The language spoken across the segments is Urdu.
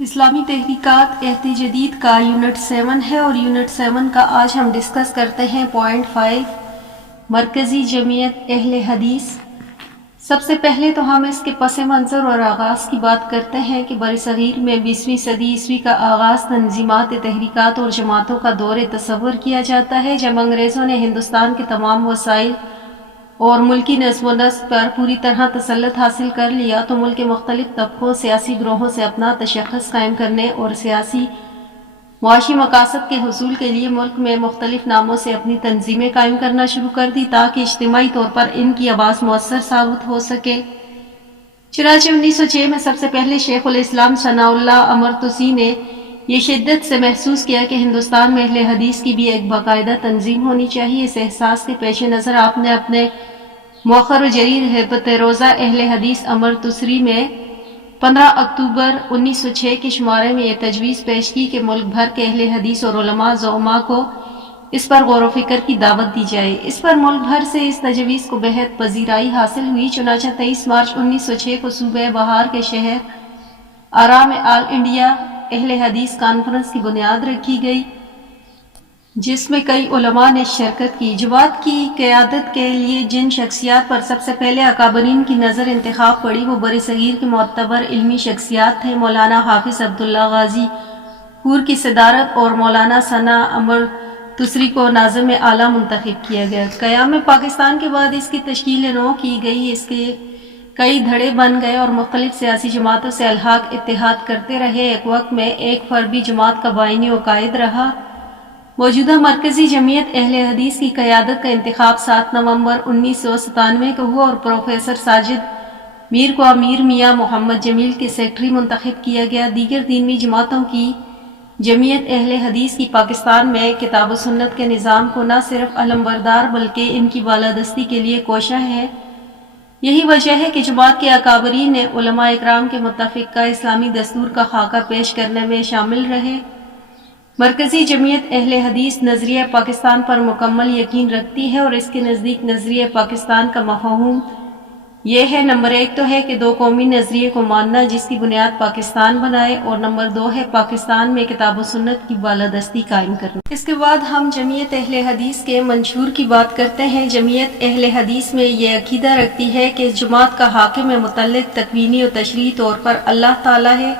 اسلامی تحریکات عہد جدید کا یونٹ 7 ہے اور یونٹ 7 کا آج ہم ڈسکس کرتے ہیں پوائنٹ 5 مرکزی جمعیت اہل حدیث۔ سب سے پہلے تو ہم اس کے پس منظر اور آغاز کی بات کرتے ہیں کہ برصغیر میں 20ویں صدی عیسوی کا آغاز تنظیمات تحریکات اور جماعتوں کا دور تصور کیا جاتا ہے، جب انگریزوں نے ہندوستان کے تمام وسائل اور ملکی نظم و نسق پر پوری طرح تسلط حاصل کر لیا تو ملک کے مختلف طبقوں سیاسی گروہوں سے اپنا تشخص قائم کرنے اور سیاسی معاشی مقاصد کے حصول کے لیے ملک میں مختلف ناموں سے اپنی تنظیمیں قائم کرنا شروع کر دی تاکہ اجتماعی طور پر ان کی آواز مؤثر ثابت ہو سکے۔ چنانچہ 1906 میں سب سے پہلے شیخ الاسلام ثناء اللہ امرتسری نے یہ شدت سے محسوس کیا کہ ہندوستان میں اہل حدیث کی بھی ایک باقاعدہ تنظیم ہونی چاہیے۔ اس احساس کے پیش نظر آپ نے اپنے مؤخر و جریح ہیبت روزہ اہل حدیث امرتسری میں 15 اکتوبر 1906 کے شمارے میں یہ تجویز پیش کی کہ ملک بھر کے اہل حدیث اور علماء زعماء کو اس پر غور و فکر کی دعوت دی جائے۔ اس پر ملک بھر سے اس تجویز کو بہت پذیرائی حاصل ہوئی، چنانچہ 23 مارچ 1906 کو صوبہ بہار کے شہر آرا میں آل انڈیا اہل حدیث کانفرنس کی بنیاد رکھی گئی، جس میں کئی علماء نے شرکت کی۔ جماعت کی قیادت کے لیے جن شخصیات پر سب سے پہلے اکابرین کی نظر انتخاب پڑی وہ برصغیر کے معتبر علمی شخصیات تھے۔ مولانا حافظ عبداللہ غازی پور کی صدارت اور مولانا ثناء امرتسری کو ناظم اعلیٰ منتخب کیا گیا۔ قیام پاکستان کے بعد اس کی تشکیل نو کی گئی، اس کے کئی دھڑے بن گئے اور مختلف سیاسی جماعتوں سے الحاق اتحاد کرتے رہے۔ ایک وقت میں ایک فرد بھی جماعت کا بانی و قائد رہا۔ موجودہ مرکزی جمعیت اہل حدیث کی قیادت کا انتخاب 7 نومبر 1997 کو ہوا اور پروفیسر ساجد میر کو امیر میاں محمد جمیل کے سیکرٹری منتخب کیا گیا۔ دیگر دینی جماعتوں کی جمعیت اہل حدیث کی پاکستان میں کتاب و سنت کے نظام کو نہ صرف علمبردار بلکہ ان کی بالادستی کے لیے کوشاں ہے۔ یہی وجہ ہے کہ جماعت کے اکابرین نے علماء اکرام کے متفقہ اسلامی دستور کا خاکہ پیش کرنے میں شامل رہے۔ مرکزی جمعیت اہل حدیث نظریہ پاکستان پر مکمل یقین رکھتی ہے اور اس کے نزدیک نظریہ پاکستان کا مفہوم یہ ہے: نمبر 1 تو ہے کہ دو قومی نظریے کو ماننا جس کی بنیاد پاکستان بنائے، اور نمبر 2 ہے پاکستان میں کتاب و سنت کی بالادستی قائم کرنا۔ اس کے بعد ہم جمعیت اہل حدیث کے منشور کی بات کرتے ہیں۔ جمعیت اہل حدیث میں یہ عقیدہ رکھتی ہے کہ جماعت کا حاکم متعلق تکوینی و تشریعی طور پر اللہ تعالیٰ ہے،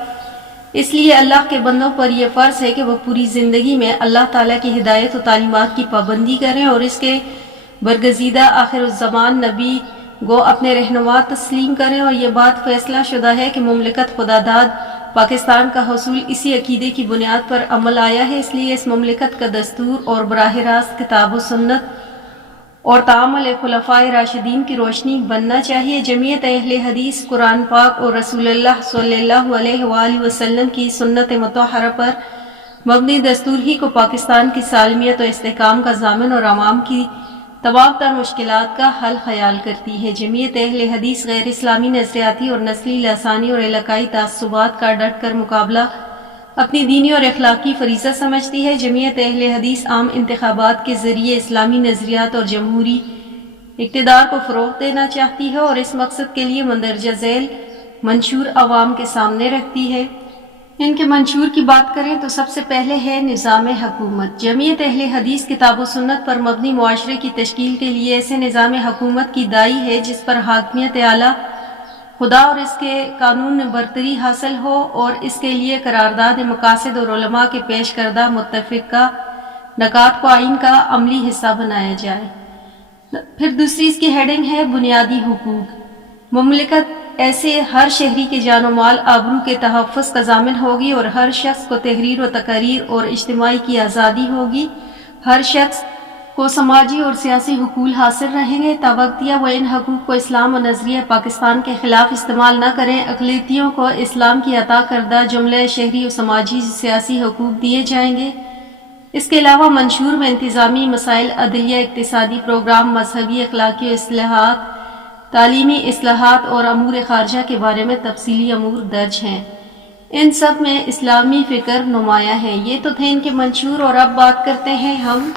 اس لیے اللہ کے بندوں پر یہ فرض ہے کہ وہ پوری زندگی میں اللہ تعالیٰ کی ہدایت و تعلیمات کی پابندی کریں اور اس کے برگزیدہ آخر الزمان نبی کو اپنے رہنما تسلیم کریں، اور یہ بات فیصلہ شدہ ہے کہ مملکت خداداد پاکستان کا حصول اسی عقیدے کی بنیاد پر عمل آیا ہے۔ اس لیے اس مملکت کا دستور اور براہ راست کتاب و سنت اور تعامل خلفائے راشدین کی روشنی بننا چاہیے۔ جمعیت اہل حدیث قرآن پاک اور رسول اللہ صلی اللہ علیہ وآلہ وسلم کی سنت مطہرہ پر مبنی دستور ہی کو پاکستان کی سالمیت و استحکام کا ضامن اور عوام کی تمام تر مشکلات کا حل خیال کرتی ہے۔ جمعیت اہل حدیث غیر اسلامی نظریاتی اور نسلی لسانی اور علاقائی تعصبات کا ڈٹ کر مقابلہ اپنی دینی اور اخلاقی فریضہ سمجھتی ہے۔ جمعیت اہل حدیث عام انتخابات کے ذریعے اسلامی نظریات اور جمہوری اقتدار کو فروغ دینا چاہتی ہے اور اس مقصد کے لیے مندرجہ ذیل منشور عوام کے سامنے رکھتی ہے۔ ان کے منشور کی بات کریں تو سب سے پہلے ہے نظام حکومت۔ جمعیت اہل حدیث کتاب و سنت پر مبنی معاشرے کی تشکیل کے لیے ایسے نظام حکومت کی داعی ہے جس پر حاکمیت اعلیٰ خدا اور اس کے قانون برتری حاصل ہو، اور اس کے لیے قرارداد مقاصد اور علماء کے پیش کردہ متفقہ نکات کو آئین کا عملی حصہ بنایا جائے۔ پھر دوسری اس کی ہیڈنگ ہے بنیادی حقوق۔ مملکت ایسے ہر شہری کے جان و مال آبرو کے تحفظ کا ضامن ہوگی اور ہر شخص کو تحریر و تقریر اور اجتماعی کی آزادی ہوگی۔ ہر شخص کو سماجی اور سیاسی حقوق حاصل رہیں گے۔ تاوقتیہ وہ ان حقوق کو اسلام و نظریہ پاکستان کے خلاف استعمال نہ کریں۔ اقلیتوں کو اسلام کی عطا کردہ جملہ شہری و سماجی سیاسی حقوق دیے جائیں گے۔ اس کے علاوہ منشور میں انتظامی مسائل، عدلیہ، اقتصادی پروگرام، مذہبی اخلاقی اصلاحات، تعلیمی اصلاحات اور امور خارجہ کے بارے میں تفصیلی امور درج ہیں۔ ان سب میں اسلامی فکر نمایاں ہے۔ یہ تو تھے ان کے منشور، اور اب بات کرتے ہیں ہم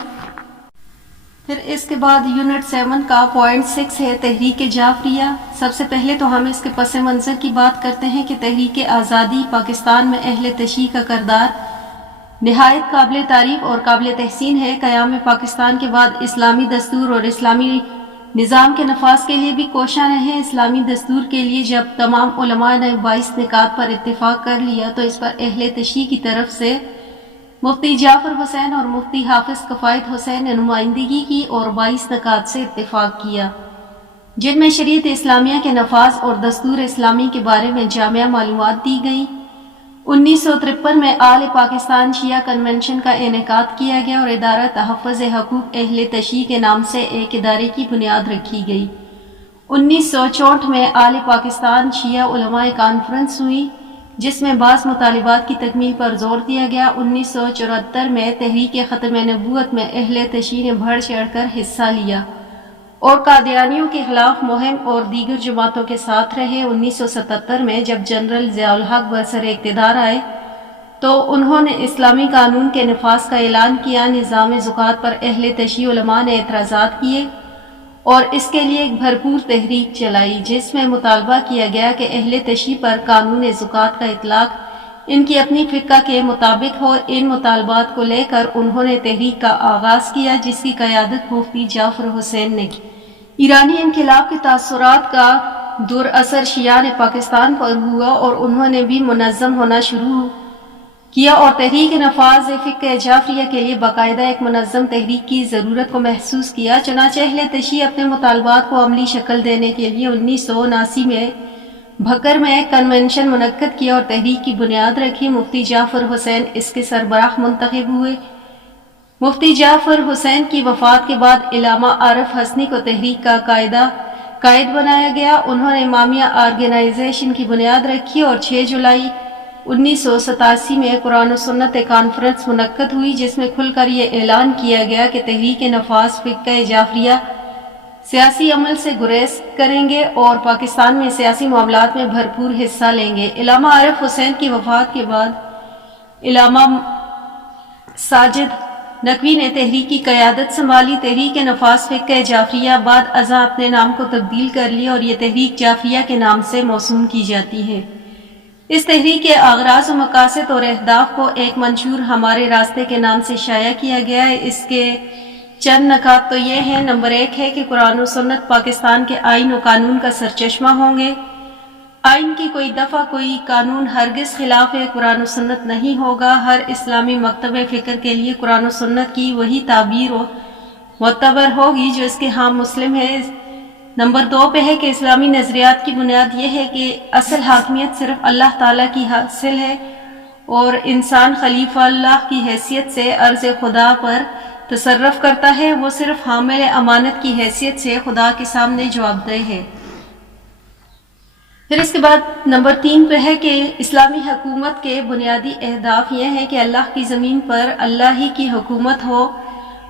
پھر اس کے بعد یونٹ 7 کا پوائنٹ 6 ہے تحریک جعفریہ۔ سب سے پہلے تو ہم اس کے پس منظر کی بات کرتے ہیں کہ تحریک آزادی پاکستان میں اہل تشیع کا کردار نہایت قابل تعریف اور قابل تحسین ہے۔ قیام پاکستان کے بعد اسلامی دستور اور اسلامی نظام کے نفاذ کے لیے بھی کوشاں رہے۔ اسلامی دستور کے لیے جب تمام علماء نے 22 نکات پر اتفاق کر لیا تو اس پر اہل تشیع کی طرف سے مفتی جعفر حسین اور مفتی حافظ کفایت حسین نے نمائندگی کی اور 22 نکات سے اتفاق کیا، جن میں شریعت اسلامیہ کے نفاذ اور دستور اسلامی کے بارے میں جامع معلومات دی گئیں۔ 1953 میں آل پاکستان شیعہ کنونشن کا انعقاد کیا گیا اور ادارہ تحفظ حقوق اہل تشیع کے نام سے ایک ادارے کی بنیاد رکھی گئی۔ 1964 میں آل پاکستان شیعہ علماء کانفرنس ہوئی، جس میں بعض مطالبات کی تکمیل پر زور دیا گیا۔ 1974 میں تحریک ختم نبوت میں اہل تشیع نے بڑھ چڑھ کر حصہ لیا اور قادیانیوں کے خلاف مہم اور دیگر جماعتوں کے ساتھ رہے۔ 1977 میں جب جنرل ضیاء الحق برسر اقتدار آئے تو انہوں نے اسلامی قانون کے نفاذ کا اعلان کیا۔ نظام زکوٰۃ پر اہل تشیع علماء نے اعتراضات کیے اور اس کے لیے ایک بھرپور تحریک چلائی، جس میں مطالبہ کیا گیا کہ اہل تشیع پر قانون زکوٰۃ کا اطلاق ان کی اپنی فقہ کے مطابق ہو۔ ان مطالبات کو لے کر انہوں نے تحریک کا آغاز کیا، جس کی قیادت مفتی جعفر حسین نے کی۔ ایرانی انقلاب کے تاثرات کا دور اثر شیعہ پاکستان پر ہوا اور انہوں نے بھی منظم ہونا شروع کیا اور تحریک نفاذ فقہ جعفریہ کے لیے باقاعدہ ایک منظم تحریک کی ضرورت کو محسوس کیا۔ چنانچہ اہل تشیع اپنے مطالبات کو عملی شکل دینے کے لیے 1979 میں بھکر میں کنونشن منعقد کیا اور تحریک کی بنیاد رکھی۔ مفتی جعفر حسین اس کے سربراہ منتخب ہوئے۔ مفتی جعفر حسین کی وفات کے بعد علامہ عارف حسنی کو تحریک کا قائد بنایا گیا۔ انہوں نے امامیہ آرگنائزیشن کی بنیاد رکھی اور 6 جولائی 1987 میں قرآن و سنت کانفرنس منعقد ہوئی، جس میں کھل کر یہ اعلان کیا گیا کہ تحریک نفاذ فقہ جعفریہ سیاسی عمل سے گریز کریں گے اور پاکستان میں سیاسی معاملات میں بھرپور حصہ لیں گے۔ علامہ عارف حسین کی وفات کے بعد علامہ ساجد نقوی نے تحریک کی قیادت سنبھالی۔ تحریک نفاذ فقہ جعفریہ بعد ازاں اپنے نام کو تبدیل کر لیا اور یہ تحریک جعفریہ کے نام سے موسوم کی جاتی ہے۔ اس تحریک کے اغراض و مقاصد اور اہداف کو ایک منشور ہمارے راستے کے نام سے شائع کیا گیا ہے۔ اس کے چند نکات تو یہ ہیں: نمبر 1 ہے کہ قرآن و سنت پاکستان کے آئین و قانون کا سرچشمہ ہوں گے۔ آئین کی کوئی دفعہ، کوئی قانون ہرگز خلاف قرآن و سنت نہیں ہوگا۔ ہر اسلامی مکتب فکر کے لیے قرآن و سنت کی وہی تعبیر معتبر ہوگی جو اس کے ہاں مسلم ہے۔ نمبر 2 پہ ہے کہ اسلامی نظریات کی بنیاد یہ ہے کہ اصل حاکمیت صرف اللہ تعالیٰ کی حاصل ہے اور انسان خلیفہ اللہ کی حیثیت سے عرض خدا پر تصرف کرتا ہے، وہ صرف حامل امانت کی حیثیت سے خدا کے سامنے جواب دہ ہے۔ پھر اس کے بعد نمبر 3 پہ ہے کہ اسلامی حکومت کے بنیادی اہداف یہ ہیں کہ اللہ کی زمین پر اللہ ہی کی حکومت ہو،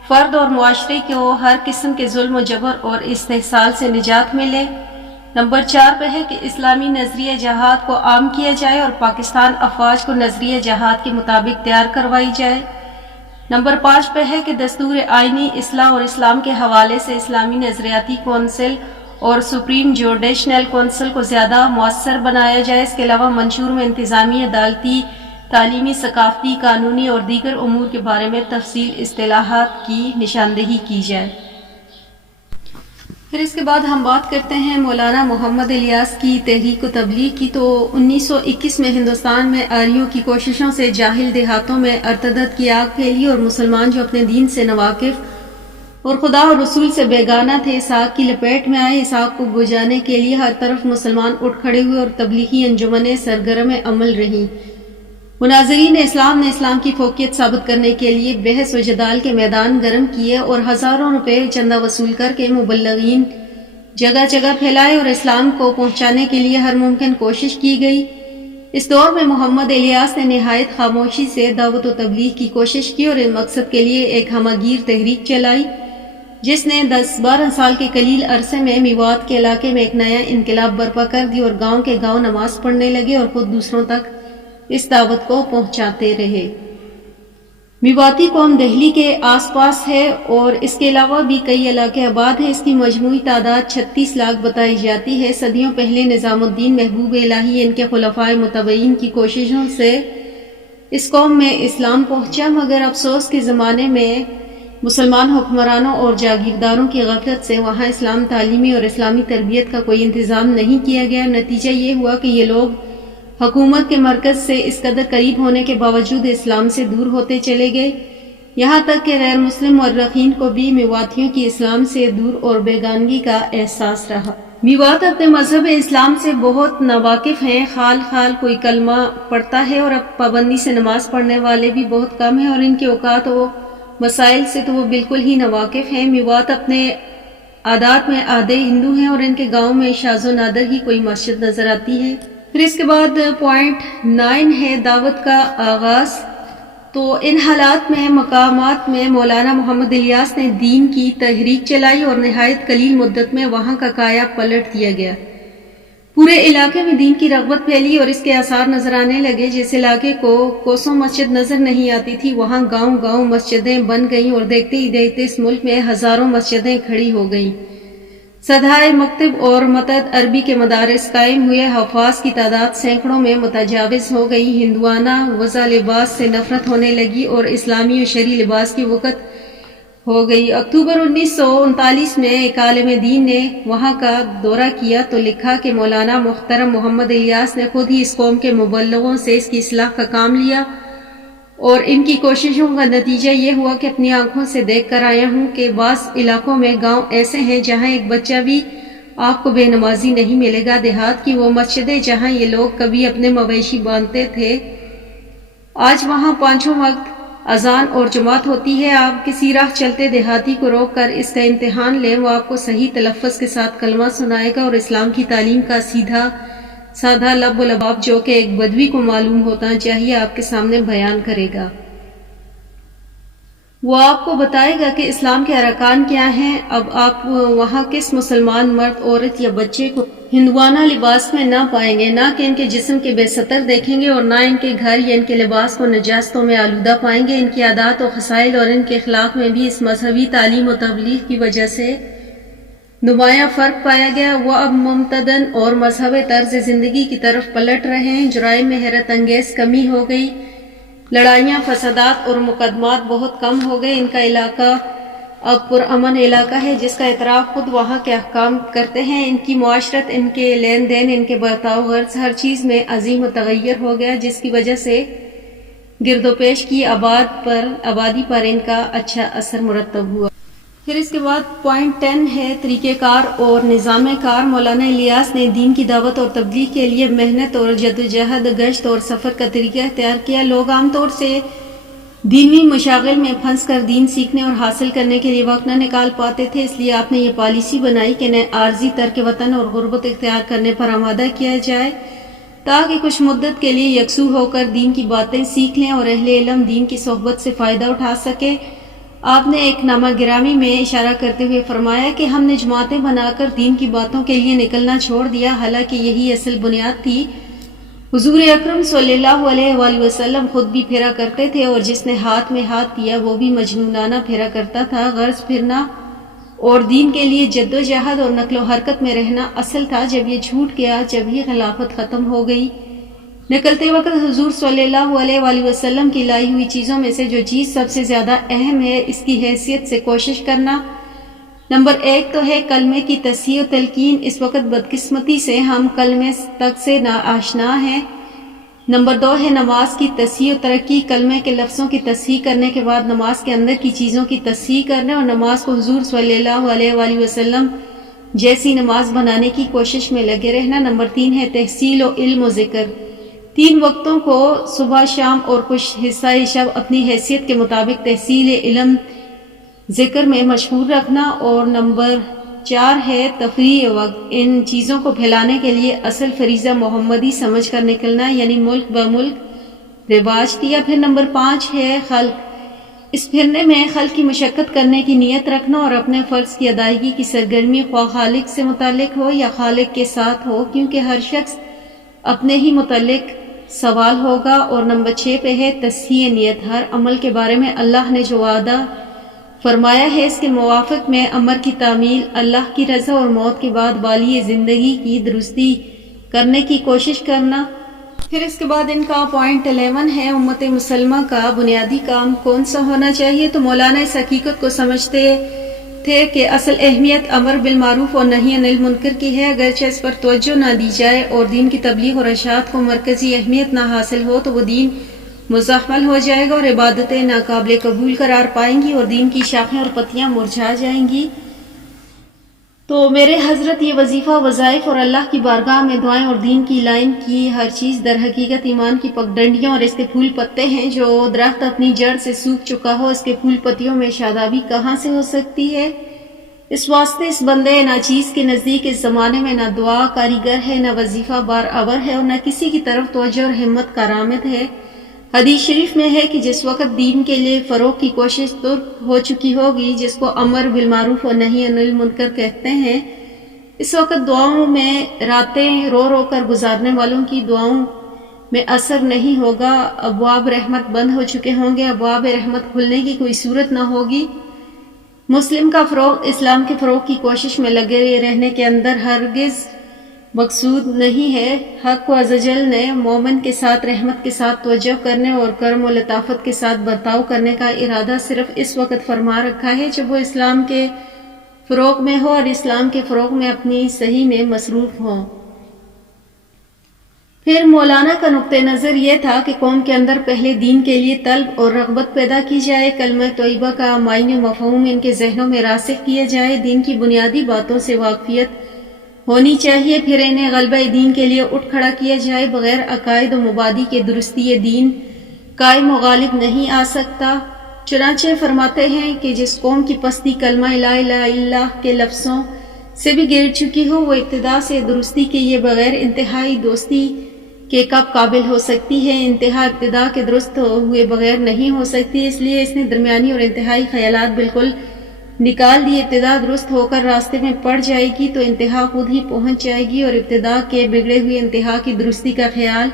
فرد اور معاشرے کو ہر قسم کے ظلم و جبر اور استحصال سے نجات ملے۔ نمبر 4 پہ ہے کہ اسلامی نظریہ جہاد کو عام کیا جائے اور پاکستان افواج کو نظریہ جہاد کے مطابق تیار کروائی جائے۔ نمبر 5 پہ ہے کہ دستور آئینی اصلاح اور اسلام کے حوالے سے اسلامی نظریاتی کونسل اور سپریم جوڈیشنل کونسل کو زیادہ مؤثر بنایا جائے۔ اس کے علاوہ منشور میں انتظامی، عدالتی، تعلیمی، ثقافتی، قانونی اور دیگر امور کے بارے میں تفصیل اصطلاحات کی نشاندہی کی جائے۔ پھر اس کے بعد ہم بات کرتے ہیں مولانا محمد الیاس کی تحریک و تبلیغ کی۔ تو 1921 میں ہندوستان میں آریوں کی کوششوں سے جاہل دیہاتوں میں ارتدت کی آگ پھیلی اور مسلمان جو اپنے دین سے ناواقف اور خدا اور رسول سے بیگانہ تھے اس آگ کی لپیٹ میں آئے۔ اس آگ کو بجھانے کے لیے ہر طرف مسلمان اٹھ کھڑے ہوئے اور تبلیغی انجمنیں سرگرم عمل رہیں۔ مناظرین اسلام نے اسلام کی فوقیت ثابت کرنے کے لیے بحث و جدال کے میدان گرم کیے اور ہزاروں روپے چندہ وصول کر کے مبلغین جگہ جگہ پھیلائے اور اسلام کو پہنچانے کے لیے ہر ممکن کوشش کی گئی۔ اس دور میں محمد الیاس نے نہایت خاموشی سے دعوت و تبلیغ کی کوشش کی اور اس مقصد کے لیے ایک ہمہ گیر تحریک چلائی، جس نے 10-12 سال کے قلیل عرصے میں میوات کے علاقے میں ایک نیا انقلاب برپا کر دی اور گاؤں کے گاؤں نماز پڑھنے لگے اور خود دوسروں تک اس دعوت کو پہنچاتے رہے۔ میواتی قوم دہلی کے آس پاس ہے اور اس کے علاوہ بھی کئی علاقے آباد ہیں۔ اس کی مجموعی تعداد 36 لاکھ بتائی جاتی ہے۔ صدیوں پہلے نظام الدین محبوب الہی ان کے خلفائے متبعین کی کوششوں سے اس قوم میں اسلام پہنچا، مگر افسوس کے زمانے میں مسلمان حکمرانوں اور جاگیرداروں کی غفلت سے وہاں اسلام تعلیمی اور اسلامی تربیت کا کوئی انتظام نہیں کیا گیا۔ نتیجہ یہ ہوا کہ یہ لوگ حکومت کے مرکز سے اس قدر قریب ہونے کے باوجود اسلام سے دور ہوتے چلے گئے، یہاں تک کہ غیر مسلم مورخین کو بھی میواتیوں کی اسلام سے دور اور بیگانگی کا احساس رہا۔ میوات اپنے مذہب اسلام سے بہت ناواقف ہیں، خال خال کوئی کلمہ پڑھتا ہے اور اب پابندی سے نماز پڑھنے والے بھی بہت کم ہیں، اور ان کے اوقات و مسائل سے تو وہ بالکل ہی ناواقف ہیں۔ میوات اپنے عادات میں آدھے ہندو ہیں اور ان کے گاؤں میں شاذ و نادر ہی کوئی مسجد نظر آتی ہے۔ پھر اس کے بعد پوائنٹ 9 ہے دعوت کا آغاز۔ تو ان حالات میں مقامات میں مولانا محمد الیاس نے دین کی تحریک چلائی اور نہایت قلیل مدت میں وہاں کا کایا پلٹ دیا گیا۔ پورے علاقے میں دین کی رغبت پھیلی اور اس کے آثار نظر آنے لگے۔ جس علاقے کو کوسوں مسجد نظر نہیں آتی تھی وہاں گاؤں گاؤں مسجدیں بن گئیں اور دیکھتے ہی دیکھتے اس ملک میں ہزاروں مسجدیں کھڑی ہو گئیں۔ صدائے مکتب اور متعدد عربی کے مدارس قائم ہوئے، حفاظ کی تعداد سینکڑوں میں متجاوز ہو گئی، ہندوانہ وضع لباس سے نفرت ہونے لگی اور اسلامی و شرعی لباس کی وقت ہو گئی۔ اکتوبر 1939 میں ایک عالم دین نے وہاں کا دورہ کیا تو لکھا کہ مولانا محترم محمد الیاس نے خود ہی اس قوم کے مبلغوں سے اس کی اصلاح کا کام لیا، اور ان کی کوششوں کا نتیجہ یہ ہوا کہ اپنی آنکھوں سے دیکھ کر آیا ہوں کہ بعض علاقوں میں گاؤں ایسے ہیں جہاں ایک بچہ بھی آپ کو بے نمازی نہیں ملے گا۔ دیہات کی وہ مسجدیں جہاں یہ لوگ کبھی اپنے مویشی باندھتے تھے، آج وہاں پانچوں وقت اذان اور جماعت ہوتی ہے۔ آپ کسی راہ چلتے دیہاتی کو روک کر اس کا امتحان لیں، وہ آپ کو صحیح تلفظ کے ساتھ کلمہ سنائے گا اور اسلام کی تعلیم کا سادہ لب و لباب جو کہ ایک بدوی کو معلوم ہوتا چاہیے آپ کے سامنے بیان کرے گا۔ وہ آپ کو بتائے گا کہ اسلام کے ارکان کیا ہیں۔ اب آپ وہاں کس مسلمان مرد، عورت یا بچے کو ہندوانہ لباس میں نہ پائیں گے، نہ کہ ان کے جسم کے بے ستر دیکھیں گے، اور نہ ان کے گھر یا ان کے لباس کو نجاستوں میں آلودہ پائیں گے۔ ان کی عادات و خصائل اور ان کے اخلاق میں بھی اس مذہبی تعلیم و تبلیغ کی وجہ سے نمایاں فرق پایا گیا۔ وہ اب ممتدن اور مذہب طرز زندگی کی طرف پلٹ رہے ہیں۔ جرائم میں حیرت انگیز کمی ہو گئی، لڑائیاں، فسادات اور مقدمات بہت کم ہو گئے۔ ان کا علاقہ اب پرامن علاقہ ہے جس کا اعتراف خود وہاں کے حکام کرتے ہیں۔ ان کی معاشرت، ان کے لین دین، ان کے برتاؤ، غرض ہر چیز میں عظیم متغیر ہو گیا، جس کی وجہ سے گرد و پیش کی آبادی پر ان کا اچھا اثر مرتب ہوا۔ پھر اس کے بعد پوائنٹ 10 ہے طریقہ کار اور نظام کار۔ مولانا الیاس نے دین کی دعوت اور تبلیغ کے لیے محنت اور جدوجہد، گشت اور سفر کا طریقہ اختیار کیا۔ لوگ عام طور سے دینی مشاغل میں پھنس کر دین سیکھنے اور حاصل کرنے کے لیے وقت نہ نکال پاتے تھے، اس لیے آپ نے یہ پالیسی بنائی کہ انہیں عارضی ترک وطن اور غربت اختیار کرنے پر آمادہ کیا جائے تاکہ کچھ مدت کے لیے یکسو ہو کر دین کی باتیں سیکھ لیں اور اہل علم دین کی صحبت سے فائدہ اٹھا سکے۔ آپ نے ایک نامہ گرامی میں اشارہ کرتے ہوئے فرمایا کہ ہم نے جماعتیں بنا کر دین کی باتوں کے لیے نکلنا چھوڑ دیا، حالانکہ یہی اصل بنیاد تھی۔ حضور اکرم صلی اللہ علیہ وآلہ وسلم خود بھی پھیرا کرتے تھے، اور جس نے ہاتھ میں ہاتھ دیا وہ بھی مجنونانہ پھیرا کرتا تھا۔ غرض پھرنا اور دین کے لیے جد و جہد اور نقل و حرکت میں رہنا اصل تھا۔ جب یہ چھوٹ گیا، جب ہی خلافت ختم ہو گئی، نکلتے وقت حضور صلی اللہ علیہ وآلہ وسلم کی لائی ہوئی چیزوں میں سے جو چیز سب سے زیادہ اہم ہے، اس کی حیثیت سے کوشش کرنا۔ نمبر 1 تو ہے کلمے کی تصحیح و تلقین۔ اس وقت بدقسمتی سے ہم کلمے تک سے ناآشنا ہیں۔ نمبر 2 ہے نماز کی تصحیح و ترقی۔ کلمے کے لفظوں کی تصحیح کرنے کے بعد نماز کے اندر کی چیزوں کی تصحیح کرنے اور نماز کو حضور صلی اللہ علیہ وآلہ وسلم جیسی نماز بنانے کی کوشش میں لگے رہنا۔ نمبر 3 ہے تحصیل و علم و ذکر۔ 3 وقتوں کو صبح شام اور کچھ حصہ شب اپنی حیثیت کے مطابق تحصیل علم ذکر میں مشغول رکھنا۔ اور نمبر 4 ہے تفریح وقت۔ ان چیزوں کو پھیلانے کے لیے اصل فریضہ محمدی سمجھ کر نکلنا، یعنی ملک بہ ملک رواج دیا۔ پھر نمبر 5 ہے خلق۔ اس پھرنے میں خلق کی مشقت کرنے کی نیت رکھنا اور اپنے فرض کی ادائیگی کی سرگرمی خواہ خالق سے متعلق ہو یا خالق کے ساتھ ہو، کیونکہ ہر شخص اپنے ہی متعلق سوال ہوگا، اور نمبر 6 پہ ہے تصحیح نیت، ہر عمل کے بارے میں اللہ نے جو وعدہ فرمایا ہے اس کے موافق میں عمل کی تعمیل، اللہ کی رضا اور موت کے بعد والی زندگی کی درستی کرنے کی کوشش کرنا۔ پھر اس کے بعد ان کا پوائنٹ 11 ہے امت مسلمہ کا بنیادی کام کون سا ہونا چاہیے۔ تو مولانا اس حقیقت کو سمجھتے تھے کہ اصل اہمیت امر بالمعروف اور نہی عن المنکر کی ہے، اگرچہ اس پر توجہ نہ دی جائے اور دین کی تبلیغ اور ارشاد کو مرکزی اہمیت نہ حاصل ہو تو وہ دین مزحمل ہو جائے گا اور عبادتیں ناقابل قبول قرار پائیں گی اور دین کی شاخیں اور پتیاں مرجھا جائیں گی۔ تو میرے حضرت یہ وظیفہ، وظائف اور اللہ کی بارگاہ میں دعائیں اور دین کی لائن کی ہر چیز در حقیقت ایمان کی پگڈنڈیاں اور اس کے پھول پتے ہیں۔ جو درخت اپنی جڑ سے سوکھ چکا ہو اس کے پھول پتیوں میں شادابی کہاں سے ہو سکتی ہے؟ اس واسطے اس بندے ناچیز کے نزدیک اس زمانے میں نہ دعا کاریگر ہے، نہ وظیفہ بار آور ہے اور نہ کسی کی طرف توجہ اور ہمت کارآمد ہے۔ حدیث شریف میں ہے کہ جس وقت دین کے لیے فروغ کی کوشش ترک ہو چکی ہوگی، جس کو امر بالمعروف اور نہی عن المنکر کہتے ہیں، اس وقت دعاؤں میں راتیں رو رو کر گزارنے والوں کی دعاؤں میں اثر نہیں ہوگا، ابواب رحمت بند ہو چکے ہوں گے، ابواب رحمت کھلنے کی کوئی صورت نہ ہوگی۔ مسلم کا فروغ اسلام کے فروغ کی کوشش میں لگے رہنے کے اندر ہرگز مقصود نہیں ہے۔ حق و عزوجل نے مومن کے ساتھ رحمت کے ساتھ توجہ کرنے اور کرم و لطافت کے ساتھ برتاؤ کرنے کا ارادہ صرف اس وقت فرما رکھا ہے جب وہ اسلام کے فروغ میں ہو اور اسلام کے فروغ میں اپنی صحیح میں مصروف ہوں۔ پھر مولانا کا نقطہ نظر یہ تھا کہ قوم کے اندر پہلے دین کے لیے طلب اور رغبت پیدا کی جائے، کلمہ طیبہ کا معنی و مفہوم ان کے ذہنوں میں راسخ کیا جائے، دین کی بنیادی باتوں سے واقفیت ہونی چاہیے، پھر انہیں غلبہ دین کے لیے اٹھ کھڑا کیا جائے۔ بغیر عقائد و مبادی کے درستی دین قائم و غالب نہیں آ سکتا۔ چنانچہ فرماتے ہیں کہ جس قوم کی پستی کلمہ لا الہ الا اللہ کے لفظوں سے بھی گر چکی ہو، وہ ابتدا سے درستی کے یہ بغیر انتہائی دوستی کے کب قابل ہو سکتی ہے؟ انتہا ابتدا کے درست ہوئے بغیر نہیں ہو سکتی، اس لیے اس نے درمیانی اور انتہائی خیالات بالکل نکال دی۔ ابتدا درست ہو کر راستے میں پڑ جائے گی تو انتہا خود ہی پہنچ جائے گی، اور ابتدا کے بگڑے ہوئے انتہا کی درستی کا خیال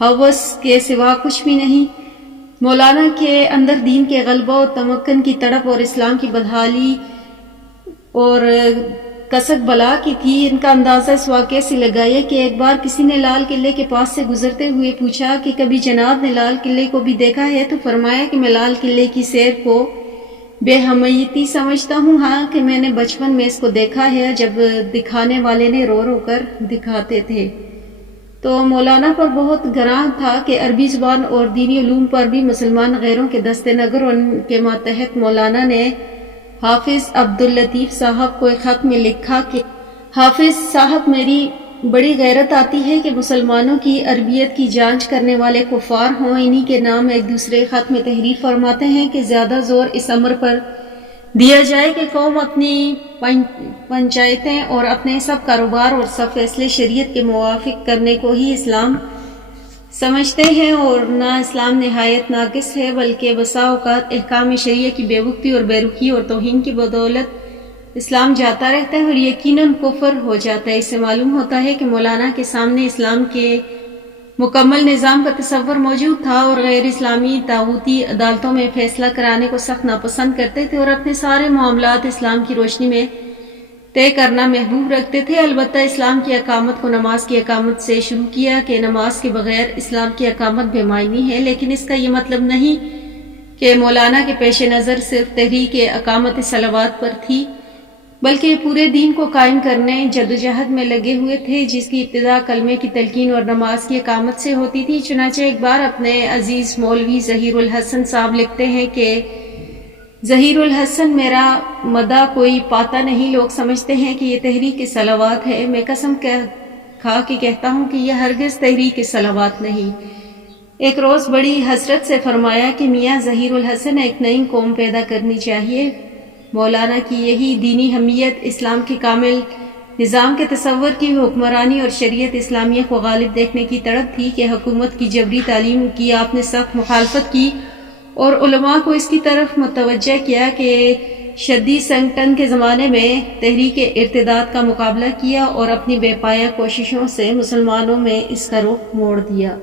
ہوس کے سوا کچھ بھی نہیں۔ مولانا کے اندر دین کے غلبہ و تمکن کی تڑپ اور اسلام کی بدحالی اور کسک بلا کی تھی۔ ان کا اندازہ اس واقعے سے لگایا کہ ایک بار کسی نے لال قلعے کے پاس سے گزرتے ہوئے پوچھا کہ کبھی جناب نے لال قلعے کو بھی دیکھا ہے؟ تو فرمایا کہ میں لال قلعے کی سیر کو بے حمیتی سمجھتا ہوں، ہاں کہ میں نے بچپن میں اس کو دیکھا ہے جب دکھانے والے نے رو رو کر دکھاتے تھے۔ تو مولانا پر بہت گراں تھا کہ عربی زبان اور دینی علوم پر بھی مسلمان غیروں کے دست نگر، اور ان کے ماتحت مولانا نے حافظ عبداللطیف صاحب کو ایک خط میں لکھا کہ حافظ صاحب، میری بڑی غیرت آتی ہے کہ مسلمانوں کی عربیت کی جانچ کرنے والے کفار ہوں۔ انہی کے نام ایک دوسرے خط میں تحریر فرماتے ہیں کہ زیادہ زور اس امر پر دیا جائے کہ قوم اپنی پنچایتیں اور اپنے سب کاروبار اور سب فیصلے شریعت کے موافق کرنے کو ہی اسلام سمجھتے ہیں، اور نہ اسلام نہایت ناقص ہے بلکہ بسا اوقات احکام شریعہ کی بے وقتی اور بے رخی اور توہین کی بدولت اسلام جاتا رہتا ہے اور یقیناً کفر ہو جاتا ہے۔ اس سے معلوم ہوتا ہے کہ مولانا کے سامنے اسلام کے مکمل نظام کا تصور موجود تھا، اور غیر اسلامی طاغوتی عدالتوں میں فیصلہ کرانے کو سخت ناپسند کرتے تھے اور اپنے سارے معاملات اسلام کی روشنی میں طے کرنا محبوب رکھتے تھے۔ البتہ اسلام کی اقامت کو نماز کی اقامت سے شروع کیا کہ نماز کے بغیر اسلام کی اقامت بے معنی ہے، لیکن اس کا یہ مطلب نہیں کہ مولانا کے پیش نظر صرف تحریک اقامت صلوات پر تھی، بلکہ پورے دین کو قائم کرنے جدوجہد میں لگے ہوئے تھے، جس کی ابتدا کلمے کی تلقین اور نماز کی اقامت سے ہوتی تھی۔ چنانچہ ایک بار اپنے عزیز مولوی ظہیر الحسن صاحب لکھتے ہیں کہ ظہیر الحسن، میرا مدح کوئی پاتا نہیں، لوگ سمجھتے ہیں کہ یہ تحریک صلوات ہے، میں قسم کھا کے کہتا ہوں کہ یہ ہرگز تحریک صلوات نہیں۔ ایک روز بڑی حسرت سے فرمایا کہ میاں ظہیر الحسن، ایک نئی قوم پیدا کرنی چاہیے۔ مولانا کی یہی دینی حمیت، اسلام کے کامل نظام کے تصور کی حکمرانی اور شریعت اسلامیہ کو غالب دیکھنے کی تڑپ تھی کہ حکومت کی جبری تعلیم کی آپ نے سخت مخالفت کی اور علماء کو اس کی طرف متوجہ کیا کہ شدید سنگٹن کے زمانے میں تحریک ارتداد کا مقابلہ کیا اور اپنی بے پایہ کوششوں سے مسلمانوں میں اس کا رخ موڑ دیا۔